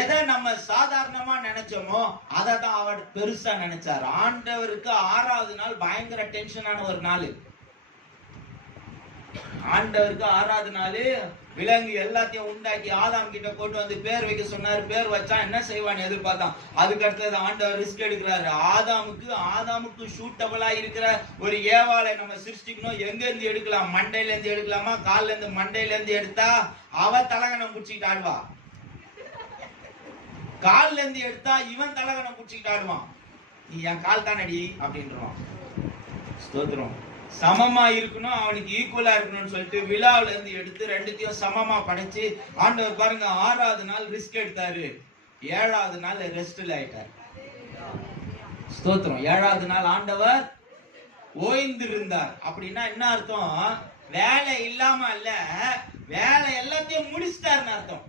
எதை நம்ம சாதாரணமா நினைச்சோமோ அதை தான் அவர் பெருசா நினைச்சார். ஆண்டவருக்கு 6வது நாள் பயங்கர டென்ஷனான ஒரு நாள். ஆண்டவருக்கு 6வது நாள் விலங்கு எல்லாத்தையும் உண்டாக்கி ஆதாம் கிட்ட கொண்டு வந்து பேர் வைக்க சொன்னாரு. பேர் வச்சா என்ன செய்வான்னு எதிர்பார்த்தான். அதுக்கு அடுத்தது ஆண்டவர் ரிஸ்க் எடுக்கிறாரு. ஆதாமுக்கு சூட்டபிளா இருக்கிற ஒரு ஏவாளை நம்ம சிருஷ்டிக்கணும். எங்க இருந்து எடுக்கலாம்? மண்டையில இருந்து எடுக்கலாமா? கால்ல இருந்து மண்டையில இருந்து எடுத்தா அவ தலகணம் பிடிச்சிக்கிட்டு ஆடுவா. கால்ல இருந்து எடுத்தா இவன் தலகணம் பிடிச்சிக்கிட்டு ஆடுவான். நீ என் கால் தானடி அப்படின்றான். ஸ்தோத்திரம். சமமா இருக்கணும், அவனுக்கு ஈக்குவலா இருக்கணும்னு சொல்லிட்டு விழாவில இருந்து எடுத்து ரெண்டுத்தையும் சமமா படைச்சு ஆண்டவர் பாருங்க 6வது நாள் ரிஸ்க் எடுத்தாரு. 7வது நாள் ரெஸ்ட்ல ஆயிட்டார். ஸ்தோத்திரம். 7வது நாள் ஆண்டவர் ஓய்ந்து இருந்தார். அப்படின்னா என்ன அர்த்தம்? வேலை இல்லாம அல்ல, வேலை எல்லாத்தையும் முடிச்சிட்டாருன்னு அர்த்தம்.